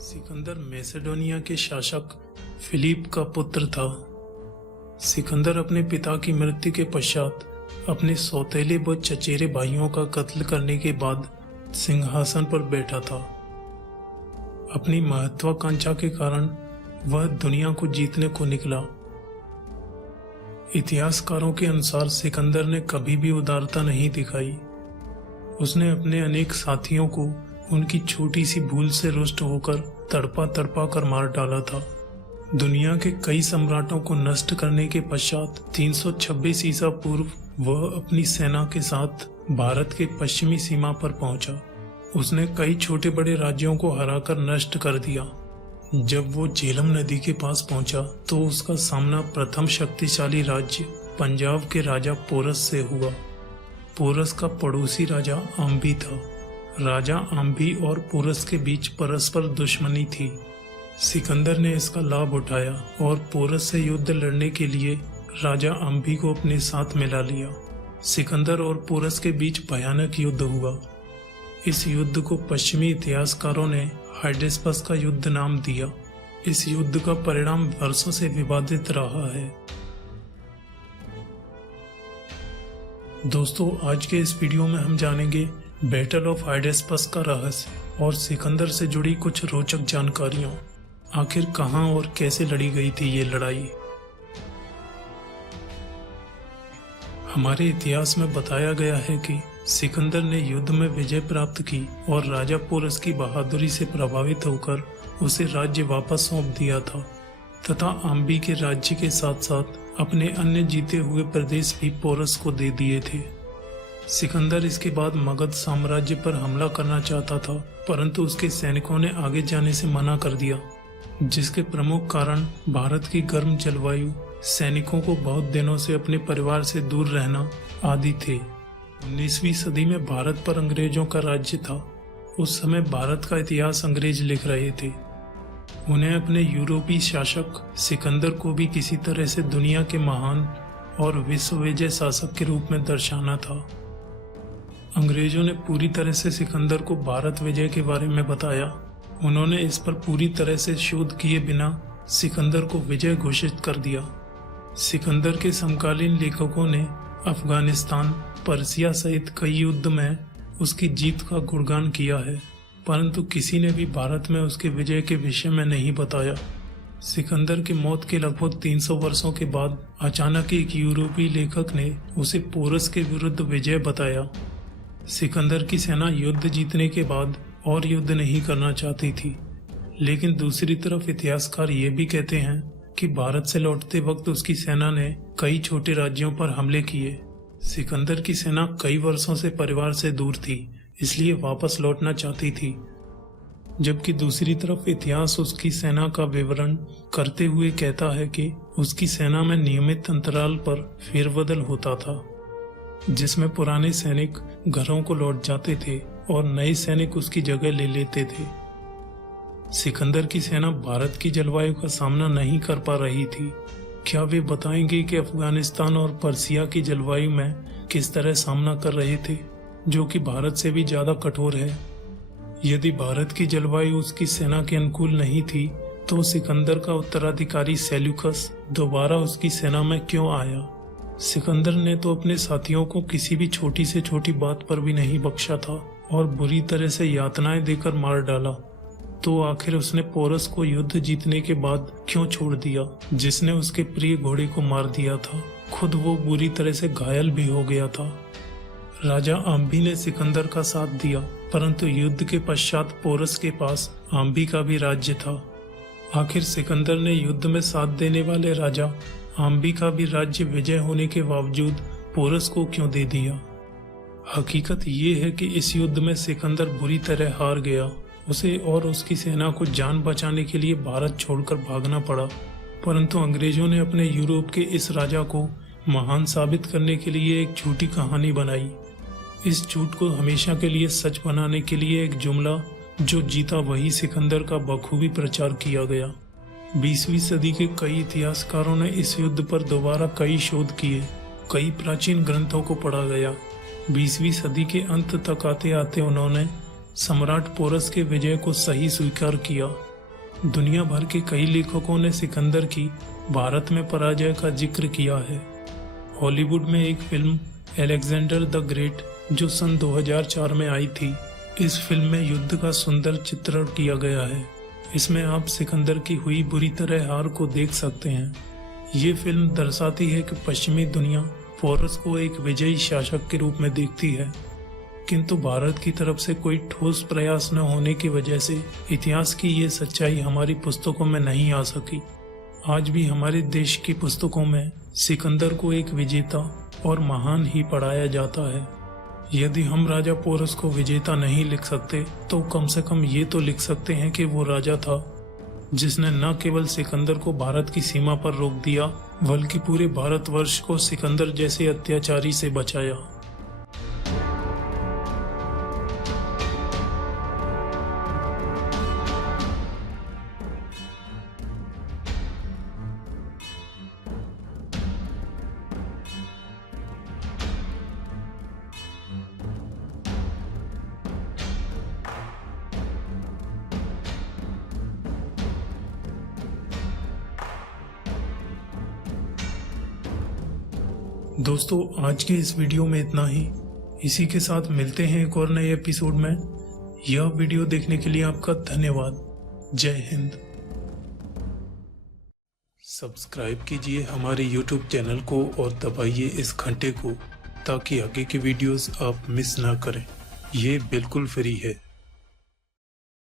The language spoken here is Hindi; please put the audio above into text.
सिकंदर मैसेडोनिया के शासक फिलिप का पुत्र था। सिकंदर अपने पिता की मृत्यु के पश्चात अपने सौतेले व चचेरे भाइयों का कत्ल करने के बाद सिंहासन पर बैठा था। अपनी महत्वाकांक्षा के कारण वह दुनिया को जीतने को निकला। इतिहासकारों के अनुसार सिकंदर ने कभी भी उदारता नहीं दिखाई। उसने अपने अनेक साथियों को उनकी छोटी सी भूल से रुष्ट होकर तड़पा तड़पा कर मार डाला था। दुनिया के कई सम्राटों को नष्ट करने के पश्चात 326 ईसा पूर्व वह अपनी सेना के साथ भारत के पश्चिमी सीमा पर पहुंचा। उसने कई छोटे बड़े राज्यों को हराकर नष्ट कर दिया। जब वो झेलम नदी के पास पहुंचा तो उसका सामना प्रथम शक्तिशाली राज्य पंजाब के राजा पोरस से हुआ। पोरस का पड़ोसी राजा आम्बी था। राजा आम्बी और पोरस के बीच परस्पर दुश्मनी थी। सिकंदर ने इसका लाभ उठाया और पोरस से युद्ध लड़ने के लिए राजा आम्बी को अपने साथ मिला लिया। सिकंदर और पोरस के बीच भयानक युद्ध हुआ। इस युद्ध को पश्चिमी इतिहासकारों ने हाइडेस्पस का युद्ध नाम दिया। इस युद्ध का परिणाम वर्षों से विवादित रहा है। दोस्तों, आज के इस वीडियो में हम जानेंगे बैटल ऑफ हाइडेस्पस का रहस्य और सिकंदर से जुड़ी कुछ रोचक जानकारियां। आखिर कहां और कैसे लड़ी गई थी ये लड़ाई। हमारे इतिहास में बताया गया है कि सिकंदर ने युद्ध में विजय प्राप्त की और राजा पोरस की बहादुरी से प्रभावित होकर उसे राज्य वापस सौंप दिया था तथा आम्बी के राज्य के साथ साथ अपने अन्य जीते हुए प्रदेश भी पोरस को दे दिए थे। सिकंदर इसके बाद मगध साम्राज्य पर हमला करना चाहता था, परंतु उसके सैनिकों ने आगे जाने से मना कर दिया, जिसके प्रमुख कारण भारत की गर्म जलवायु, सैनिकों को बहुत दिनों से अपने परिवार से दूर रहना आदि थे। 19वीं सदी में भारत पर अंग्रेजों का राज्य था। उस समय भारत का इतिहास अंग्रेज लिख रहे थे। उन्हें अपने यूरोपीय शासक सिकंदर को भी किसी तरह से दुनिया के महान और विश्व विजय शासक के रूप में दर्शाना था। अंग्रेजों ने पूरी तरह से सिकंदर को भारत विजय के बारे में बताया। उन्होंने इस पर पूरी तरह से शोध किए बिना सिकंदर को विजय घोषित कर दिया। सिकंदर के समकालीन लेखकों ने अफगानिस्तान, पर्सिया सहित कई युद्ध में उसकी जीत का गुणगान किया है, परंतु किसी ने भी भारत में उसके विजय के विषय में नहीं बताया। सिकंदर की मौत के लगभग 300 वर्षों के बाद अचानक एक यूरोपीय लेखक ने उसे पोरस के विरुद्ध विजय बताया। सिकंदर की सेना युद्ध जीतने के बाद और युद्ध नहीं करना चाहती थी, लेकिन दूसरी तरफ इतिहासकार ये भी कहते हैं कि भारत से लौटते वक्त उसकी सेना ने कई छोटे राज्यों पर हमले किए। सिकंदर की सेना कई वर्षों से परिवार से दूर थी, इसलिए वापस लौटना चाहती थी, जबकि दूसरी तरफ इतिहास उसकी सेना का विवरण करते हुए कहता है कि उसकी सेना में नियमित अंतराल पर फेरबदल होता था, जिसमें पुराने सैनिक घरों को लौट जाते थे और नए सैनिक उसकी जगह ले लेते थे। सिकंदर की सेना भारत की जलवायु का सामना नहीं कर पा रही थी। क्या वे बताएंगे कि अफगानिस्तान और पर्सिया की जलवायु में किस तरह सामना कर रहे थे, जो कि भारत से भी ज्यादा कठोर है। यदि भारत की जलवायु उसकी सेना के अनुकूल नहीं थी, तो सिकंदर का उत्तराधिकारी सेल्यूकस दोबारा उसकी सेना में क्यों आया। सिकंदर ने तो अपने साथियों को किसी भी छोटी से छोटी बात पर भी नहीं बख्शा था और बुरी तरह से यातनाएं देकर मार डाला। तो आखिर उसने पोरस को युद्ध जीतने के बाद क्यों छोड़ दिया, जिसने उसके प्रिय घोड़े को मार दिया था। खुद वो बुरी तरह से घायल भी हो गया था। राजा आम्बी ने सिकंदर का साथ दिया, परंतु युद्ध के पश्चात पोरस के पास आम्बी का भी राज्य था। आखिर सिकंदर ने युद्ध में साथ देने वाले राजा आम्बी का भी राज्य विजय होने के बावजूद पोरस को क्यों दे दिया। हकीकत ये है कि इस युद्ध में सिकंदर बुरी तरह हार गया। उसे और उसकी सेना को जान बचाने के लिए भारत छोड़कर भागना पड़ा, परंतु अंग्रेजों ने अपने यूरोप के इस राजा को महान साबित करने के लिए एक झूठी कहानी बनाई। इस झूठ को हमेशा के लिए सच बनाने के लिए एक जुमला जो जीता वही सिकंदर का बखूबी प्रचार किया गया। 20वीं सदी के कई इतिहासकारों ने इस युद्ध पर दोबारा कई शोध किए। कई प्राचीन ग्रंथों को पढ़ा गया। 20वीं सदी के अंत तक आते आते उन्होंने सम्राट पोरस के विजय को सही स्वीकार किया दुनिया भर के कई लेखकों ने सिकंदर की भारत में पराजय का जिक्र किया है। हॉलीवुड में एक फिल्म अलेक्जेंडर द ग्रेट जो सन 2004 में आई थी, इस फिल्म में युद्ध का सुंदर चित्रण किया गया है। इसमें आप सिकंदर की हुई बुरी तरह हार को देख सकते हैं। ये फिल्म दर्शाती है कि पश्चिमी दुनिया पोरस को एक विजयी शासक के रूप में देखती है, किंतु भारत की तरफ से कोई ठोस प्रयास न होने की वजह से इतिहास की ये सच्चाई हमारी पुस्तकों में नहीं आ सकी। आज भी हमारे देश की पुस्तकों में सिकंदर को एक विजेता और महान ही पढ़ाया जाता है। यदि हम राजा पोरस को विजेता नहीं लिख सकते तो कम से कम ये तो लिख सकते हैं कि वो राजा था जिसने न केवल सिकंदर को भारत की सीमा पर रोक दिया, बल्कि पूरे भारतवर्ष को सिकंदर जैसे अत्याचारी से बचाया। दोस्तों, आज के इस वीडियो में इतना ही। इसी के साथ मिलते हैं एक और नए एपिसोड में। यह वीडियो देखने के लिए आपका धन्यवाद। जय हिंद। सब्सक्राइब कीजिए हमारे YouTube चैनल को और दबाइए इस घंटे को ताकि आगे की वीडियोस आप मिस ना करें। ये बिल्कुल फ्री है।